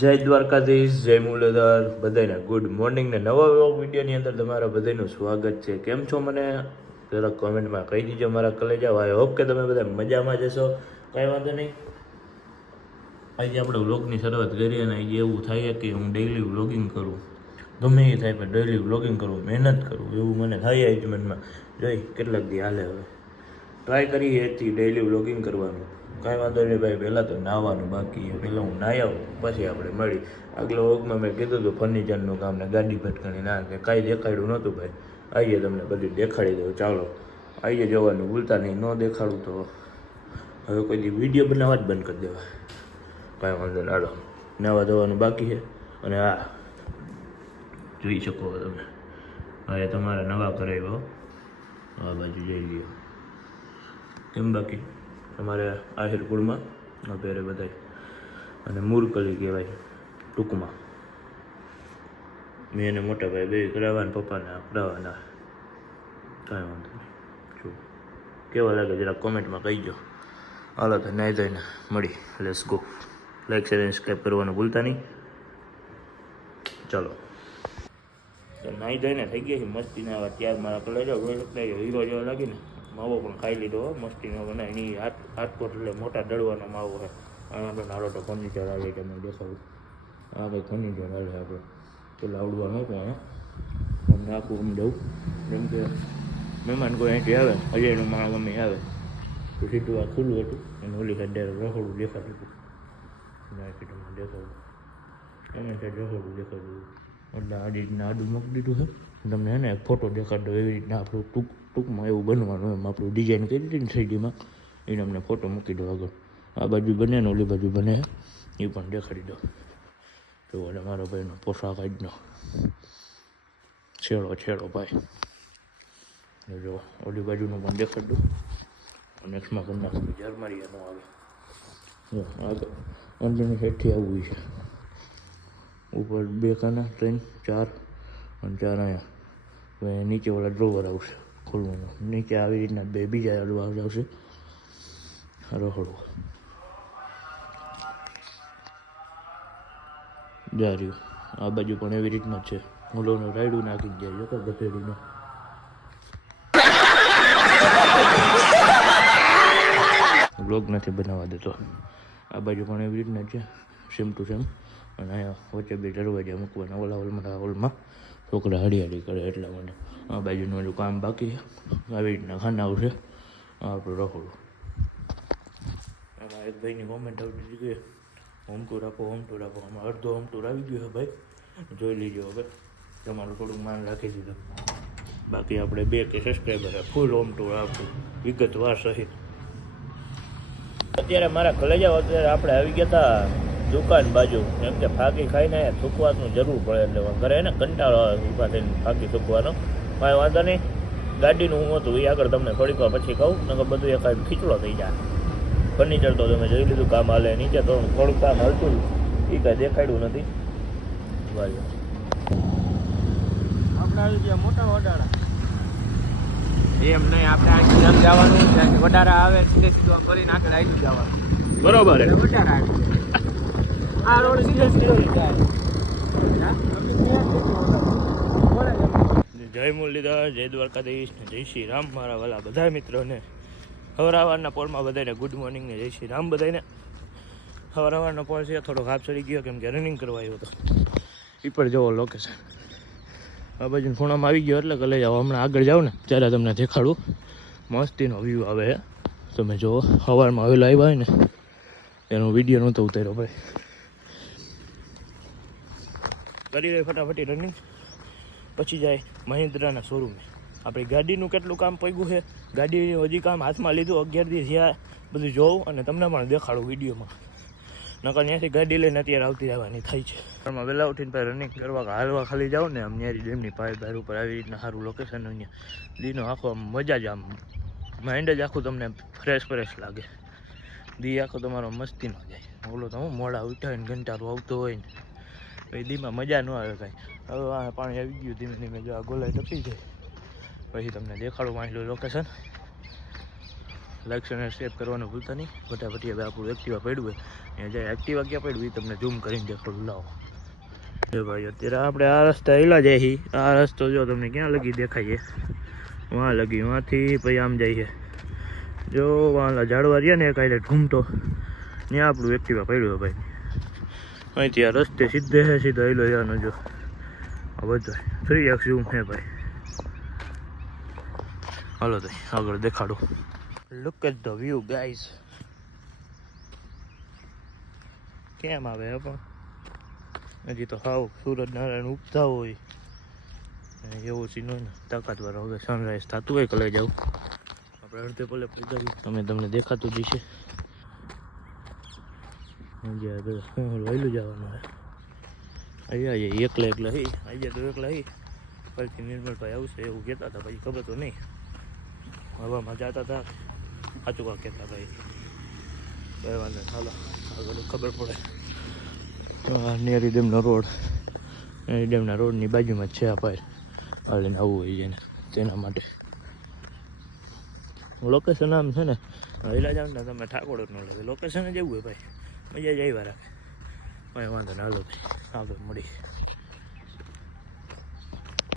જય દ્વારકાધીશ, જય મુરલીધર, બધાને ગુડ મોર્નિંગ ને નવા વ્લોગ વિડીયોની અંદર તમારા બધાનું સ્વાગત છે. કેમ છો મને જરાક કોમેન્ટમાં કહી દીજો મારા કલેજા. આઈ હોપ કે તમે બધા મજામાં જશો, કાંઈ વાંધો નહીં. આજે આપણે વ્લોગની શરૂઆત કરીએ અને આજે એવું થાય કે હું ડેઈલી વ્લોગિંગ કરું, ગમે એ થાય પણ ડેઈલી વ્લોગિંગ કરું, મહેનત કરું એવું મને થાય જ મનમાં. જોઈ કેટલાક દી હાલે હવે ટ્રાય કરીએ એથી ડેઈલી વ્લોગિંગ કરવાનું. કાંઈ વાંધો નહીં ભાઈ, પહેલાં તો નાહવાનું બાકી છે. પહેલાં હું નાહી આવું પછી આપણે મળી. આગલા વખતમાં મેં કીધું હતું ફર્નિચરનું કામ ને ગાડી ભટકાણી ના કે કાંઈ દેખાડ્યું નહોતું ભાઈ. આવીએ તમને બધું દેખાડી દઉં. ચાલો આવીએ જવાનું ભૂલતા નહીં. ન દેખાડું તો હવે કોઈ દી વિડીયો બનાવવા જ બંધ કરી દેવા. કાંઈ વાંધો ના. હાલો નાહવા ધોવાનું બાકી છે. અને હા જોઈ શકો તમે હવે તમારા નવા કરાવ્યો આ બાજુ જઈ લ્યો. કેમ બાકી તમારે આહિરપુરમાં પહેરે બધા અને મુરકલી કહેવાય ટૂંકમાં. મેં એને મોટા ભાઈ બે કરાવવાના, પપ્પાના કરાવવાના. કાંઈ વાંધો નહીં. જો કેવા લાગે જરા કોમેન્ટમાં કહીજો. હાલો તો નાહી ધોઈને મળી. Let's go. લાઈક શેર અને સબસ્ક્રાઈબ કરવાનું ભૂલતા નહીં. ચલો તો નાહી ધોઈને થઈ ગયા છે મસ્તીના. આવા ત્યાર મારા કલેજા હીરો જેવા લાગીને માવો પણ ખાઈ લીધો મસ્તીનો બનાવી. એની હાથકોટ એટલે મોટા દળવાનો માવો છે. આપણે નાનો તો ફર્નિચર આવે તમને દેખાડું. આ કંઈ ફર્નિચર હાલે આપણે પેલા આવડવા નહોતું. અહીંયા અમને આખું આમ દઉં જેમ કે મહેમાન કોઈ અહીંથી આવે, અજયનું માણસ મમ્મી આવે તો સીધું આ ખુલ્લું હતું અને ઓલી સાઈડ રસોડું દેખાતું હતું. અહીંથી તમને દેખાડું, એને સાઈડ રસોડું દેખાડું. એટલે આ રીતના આડું મૂકી દીધું છે. તમને હે ને એક ફોટો દેખાડો એવી રીતના આપણું ટૂંકમાં એવું બનવાનું એમ આપણું ડિઝાઇન કરી દીધી ને 3Dમાં એને અમને ફોટો મૂકી દો આગળ. આ બાજુ બને ને ઓલી બાજુ બને એ પણ દેખાડી દો. તો એટલે મારો ભાઈનો પોશાક આજનો છેડો ભાઈ. જો ઓલી બાજુનું પણ દેખાડી દઉં. નેક્સ્ટમાં કરી નાખું ઝરમરિયાનું આવે. જો આગળ અંદરની સાઈડથી આવવું છે. ઉપર 2 ખાના 3 4 અને 4 અહીંયા. હવે નીચે ઓલા ડ્રોવર આવશે ખોલવાનું. નીચે આવી રીતના 2 બીજા ડ્રોવર આવશે. રહોડું જા રહ્યું. આ બાજુ પણ એવી રીતના જ છે. ઓલોનો રાયડું નાખી જ જાય જો ગધેડીનો. બ્લોગ નથી બનાવવા દેતો. આ બાજુ પણ એવી રીતના છે સેમ ટુ સેમ. અને અહીંયા વચ્ચે 2 દરવાજા મૂકવાના. ઓલા હોલમાં છોકરા હરિયાળી કરે એટલા માટે. આ બાજુનું હજુ કામ બાકી છે. આવી રીતના ખાના આવશે. આ આપણું રહોડું. આમાં એક ભાઈની કોમેન્ટ આવતી હતી કે હોમ ટૂર આપો, હોમ ટૂર આપો. આમાં અડધો હોમ ટૂર આવી ગયો છે ભાઈ, જોઈ લીજો. હવે તમારું થોડુંક માન રાખી દીધું. બાકી આપણે 2 કે સબસ્ક્રાઈબર ફૂલ હોમ ટૂર આપવું વિગતવાર સહિત. અત્યારે મારા કલેજા અત્યારે આપણે આવી ગયા હતા દુકાન બાજુ. કેમ કે ફાંકી ખાઈને થૂકવાનું જરૂર પડે એટલે ઘરે ને કંટાળો આવે ઊભા થઈને ફાંકી થૂકવાનો. કાંઈ વાંધો નહીં. ગાડીનું હું હતું એ આગળ તમને થોડીક વાર પછી કહું. નકર બધું એક ખીચડો થઈ જાય. ફર્નિચર તો તમે જોઈ લીધું કામ હાલે. નીચે તો થોડુંક કામ હાલતું એ કાંઈ દેખાડ્યું નથી. આપણે આવી ગયા મોટા વડાળા. એમ નહીં, આપણે અહીંથી આમ જવાનું, ત્યાંથી વડાળા આવે સીધે સીધું આમ કરીને આગળ આવી જવાનું. બરોબર છે. વડાળા આ રોડ સીધે સીધો જાય. જય મુરલીધર, જય દ્વારકાધીશ ને જય શ્રી રામ મારા વાલા બધા મિત્રોને. સવારના પોરમાં બધાને ગુડ મોર્નિંગ ને જય શ્રી રામ બધાને. સવારનો પોર છે થોડોક હાફ ચડી ગયો કેમ કે રનિંગ કરવા આવ્યો હતો. એ પણ જુઓ લોકેશન. આ બાજુ ખૂણામાં આવી ગયો એટલે કલે જાઓ. હમણાં આગળ જાઓ ને ત્યારે તમને દેખાડું. મસ્તીનો વ્યૂ આવે છે. તમે જુઓ સવારમાં આવેલા આવ્યા હોય ને એનો વિડીયો નહોતો ઉતાર્યો ભાઈ. કરી રહી ફટાફટી રનિંગ. પછી જાય મહિન્દ્રાના શોરૂમે. આપણી ગાડીનું કેટલું કામ પગ્યું છે. ગાડીનું હજી કામ હાથમાં લીધું. 11 દી થયા. બધું જોઉં અને તમને પણ દેખાડું વિડીયોમાં. નકર ત્યાંથી ગાડી લઈને અત્યારે આવતી રહેવાની થાય છે. ઘરમાં વહેલા ઉઠીને પછી રનિંગ કરવા હાલવા ખાલી જાઓ ને આમ ન્યારી ડેમની બહાર ઉપર આવી રીતના સારું લોકેશન અહીંયા. દીનો આખો આમ મજા જ આમ માઇન્ડ જ આખું તમને ફ્રેશ લાગે. દી આખો તમારો મસ્તી ન જાય. ઓલો તો હું મોડા ઉઠાય ને ઘંટારું આવતો હોય ને પછી દીમાં મજા ન આવે કાંઈ. હવે આ પાણી આવી ગયું ધીમે ધીમે. જો આ ગોલાઈ ટપી જાય પછી તમને દેખાડું વાંચલું લોકેશન. લાઈક અને શેર કરવાનું ભૂલતા નહીં. ફટાફટ હવે આપણું એક્ટિવા પડ્યું હોય અહીંયા જાય. એક્ટિવા ક્યાં પડ્યું એ તમને ઝૂમ કરીને દેખાડું. લાવો એ ભાઈ અત્યારે આપણે આ રસ્તા હેલા જાય છે. આ રસ્તો જો તમને ક્યાં લગી દેખાય છે, વहाँ લગી, વहाँથી પછી આમ જાય છે. જો વાલા ઝાડવા રહ્યા ને કાંઈ ઘૂમતો ત્યાં આપણું એક્ટિવા પડ્યું ભાઈ. અહીંથી આ રસ્તે સીધે છે, સીધો હેલો જવાનો. જો આ બધો 3x ઝૂમ છે ભાઈ. હાલો તો આગળ દેખાડું. Look at the view guys. કેમ આવે પણ હજી તો હાવ સૂરજ નારાયણ ઉગતા હોય એવું સીન હોય ને તાકાતવાર. હવે સનરાઈઝ થતું હોય કલે જાવ આપણે અડધે પલે પડી જવું. અમે તમને દેખાતું જ છે. હું લઈલું જવાનું હોય અહીંયા જઈએ એકલા એકલા હી આજે તો એકલા હી. પછી નિર્મલભાઈ આવશે એવું કહેતા હતા, પછી ખબર તો નહીં. હવામાં જતા હતા સાચું કાંક કહેતા ભાઈ. કઈ વાંધો નહીં, હાલો આગળ ખબર પડે. નેરી ડેમનો રોડ, નેરી ડેમના રોડની બાજુમાં જ છે આ ભાઈ. હાલીને આવવું હોય છે ને તેના માટે લોકેશન આમ છે ને હેલા જાવ ને તમે ઠાકોર ન લાગે. લોકેશન જ એવું હોય ભાઈ, મજા જ આવ્યા રાખે. કંઈ વાંધો ને હાલો આગળ મળી.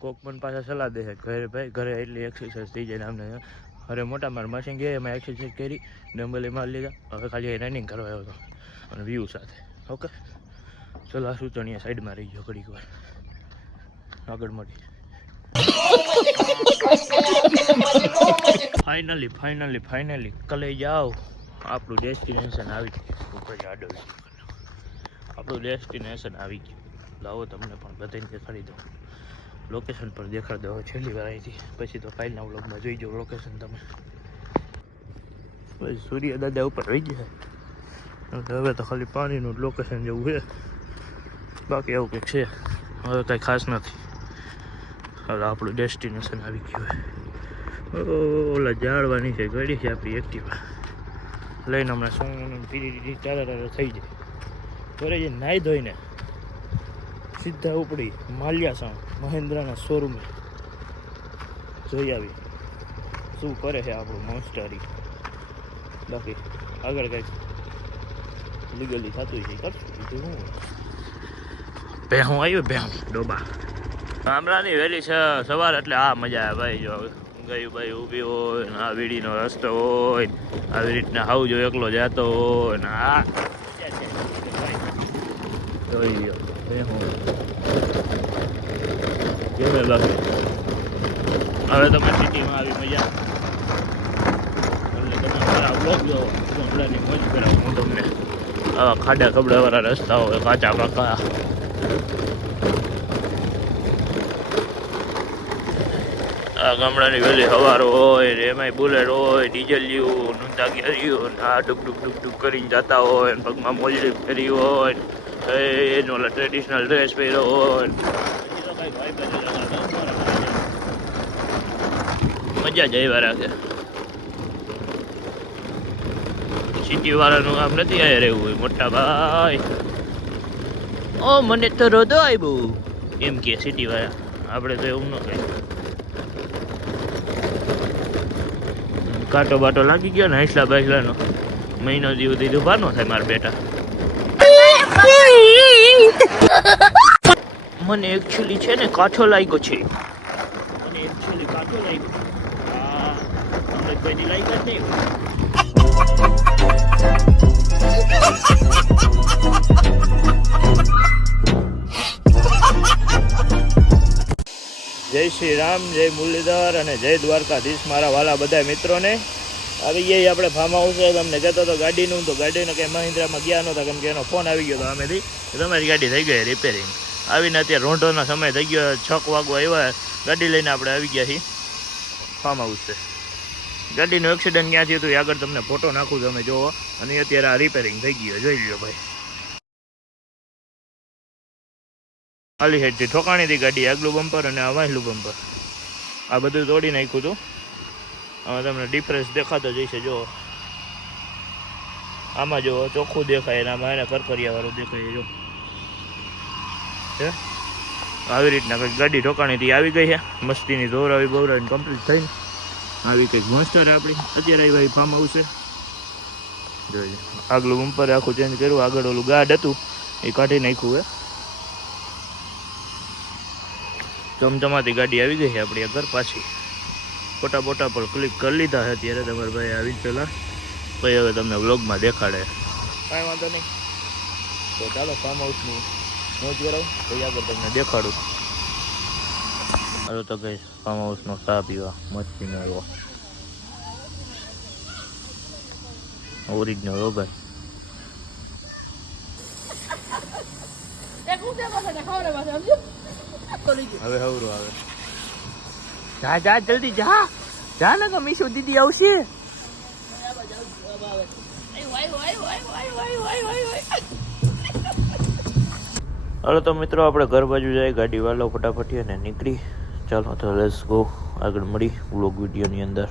કોક પણ પાછા સલાહ દે છે ઘરે ભાઈ, ઘરે એટલી એક્સરસાઇઝ થઈ જાય ને અમને. અરે મોટા માર મશીન ગયા એમાં એક્સરસાઇઝ કરી, ડમ્બલ મારી લીધા. હવે ખાલી રનિંગ કરવા આવ્યો હતો અને વ્યૂ સાથે. ઓકે ચલો આ સૂચણીયા સાઈડમાં રહી ગયો ઘડીક વાર, આગળ મળી. ફાઇનલી કલે જાઓ. આપણું ડેસ્ટિનેશન આવી ગયું. ઉપર આડોલી આપણું ડેસ્ટિનેશન આવી ગયું. લાવો તમને પણ બધાને દેખાડી દો. લોકેશન પર દેખાડી દો છેલ્લી વાર અહીંથી, પછી તો કાલના વ્લોગમાં જોઈ જાઓ લોકેશન તમે. પછી સૂર્ય દાદા ઉપર રહી ગયા. હવે તો ખાલી પાણીનું લોકેશન જેવું છે, બાકી એવું કંઈક છે. હવે કાંઈ ખાસ નથી. હવે આપણું ડેસ્ટિનેશન આવી ગયું હોય. ઓલા ઝાડવાની છે ગળી છે આપણી એક્ટિવા લઈને હમણાં સોનું પીડી ચારા થઈ જાય. ઘરે જઈને નાહી ધોઈને સીધા ઉપડી માલ્યાસણ મહેન્દ્રના શોરૂમે જોઈ આવી શું કરે છે આપણું મોન્સ્ટરી. બાકી આગળ કંઈક લીગલી થતું છે કરશું. બીજું શું ભેહું આવ્યું, ભેહું ડોબા ગામડાની વહેલી છે સવાર એટલે આ મજા આવે ભાઈ. જો ગયું ભાઈ ઊભી હોય ને આ વીડીનો રસ્તો હોય આવી રીતના હાવ જો એકલો જતો હોય ને આ જોઈ ગયો ભેહું કેમે બાકી. હવે તમે સિટીમાં આવી મજા એટલે તમે મારા બ્લોગ જો ગામડાની મોજ કરાવું હું તમને. આવા ખાડા ખબડાવાળા રસ્તા હોય કાચા પાકા. આ ગામડાની વહેલી સવાર હોય ને એમાંય બુલેટ હોય, ડીઝલિયું નૂંધા ગેરિયું આ ડુક કરીને જતા હોય ને પગમાં મોજડી ફેરી હોય એનો ઓલા ટ્રેડિશનલ ડ્રેસ પહેર્યો હોય. મજા જ આવ્યા રાખે. સિટી વાળાનું કામ નથી આ રહેવું હોય મોટા ભાઈ. ઓ મને તો રોદો આવ્યું એમ કે સિટી વાળા. આપણે તો એવું ન કહે. કાંટો બાટો લાગી ગયો ને હૈસલા બાઈસલાનો મહિનો જેવું દીધું ભાર ન થાય મારા બેટા. મને એકચ્યુઅલી છે ને કાંઠો લાગ્યો છે. મને એકચ્યુઅલી કાંઠો લાગ્યો. હા તમને કોઈની લાગ્યો જ નહીં. જય શ્રી રામ, જય મુરલીધર અને જય દ્વારકાધીશ મારા વાલા બધા મિત્રોને. આવી ગયા આપણે ફાર્મ હાઉસ. તમને કહેતો હતો ગાડીનું, તો ગાડીનો કંઈ મહિન્દ્રામાં ગયા નહોતા કેમ કે એનો ફોન આવી ગયો હતો અમેથી તમારી ગાડી થઈ ગઈ રિપેરિંગ. આવીને અત્યારે રોંઢોનો સમય થઈ ગયો 6 વાગવા આવ્યા. ગાડી લઈને આપણે આવી ગયા છીએ ફાર્મ હાઉસ છે. ગાડીનું એક્સિડન્ટ ક્યાં થયું હતું એ આગળ તમને ફોટો નાખું તમે જુઓ. અને અત્યારે આ રિપેરિંગ થઈ ગયો જોઈ લ્યો ભાઈ. ખાલી હેડથી ઠોકાણી હતી ગાડી, આગલું બમ્પર અને આ વાંસલું બમ્પર આ બધું તોડી નાખ્યું હતું. હવે તમને ડિફરન્સ દેખાતો જઈશે. જો આમાં જો ચોખ્ખું દેખાય અને આમાં એને કરકરિયાવાળું દેખાય. જો છે આવી રીતના કંઈક ગાડી ઠોકાણીથી આવી ગઈ છે. મસ્તીની દોરાવી બવરાવી કમ્પ્લીટ થઈને આવી કંઈક મોસ્ટર આપણી અત્યારે આવી ફાર્મ હાઉસ છે. જોઈએ આગલું બમ્પર આખું ચેન્જ કર્યું, આગળ ઓલું ગાર્ડ હતું એ કાઢી નાખ્યું હે. ચમચમાતી ગાડી આવી ગઈ છે આપણી આગળ પાછી. ફોટા બોટા પર ક્લિક કરી લીધા છે અત્યારે તમારા ભાઈ આવી જ પહેલાં. ભાઈ હવે તમને વ્લોગમાં દેખાડે, કાંઈ વાંધો નહીં. તો ચાલો ફાર્મ હાઉસનું મોજ કરાવું પછી આગળ તમને દેખાડું. હાલો તો ગઈ ફાર્મ હાઉસનો ચા પીવા મસ્તીનો આવ્યો ઓરિજિનલ હો ભાઈ. હવે હવરું આવે. જા જા જલ્દી જા જા ને કે મીશુ દીદી આવશે. હાલો તો મિત્રો આપણે ઘર બાજુ જાય, ગાડી વાળો ફટાફટ અને નીકળી. ચાલો તો લેટ્સ ગો, આગળ મળી વ્લોગ વિડીયોની અંદર.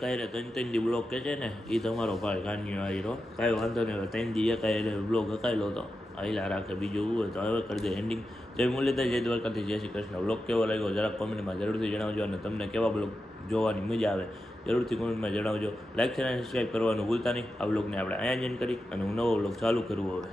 કાંઈ ત્રણ દી બ્લોગ કે છે ને એ તમારો ભાઈ કાન્યો આવીરો, કાંઈ વાંધો નહીં. હવે 3 દી કાંઈ બ્લોગ હકાયેલો તો આઈલા રાખે, બીજું એવું હોય તો હવે કરી દે એન્ડિંગ. જય મુરલીધર, જય દ્વારકાથી, જય શ્રી કૃષ્ણ. બ્લોગ કેવો લાગ્યો જરાક કોમેન્ટમાં જરૂરથી જણાવજો, અને તમને કેવા બ્લોગ જોવાની મજા આવે જરૂરથી કોમેન્ટમાં જણાવજો. લાઈક શેર અને સબસ્ક્રાઈબ કરવાનું ભૂલતા નહીં. આ બ્લોગને આપણે અહીંયા જ એન્ડ કરી અને હું નવો બ્લોગ ચાલુ કરવું હવે.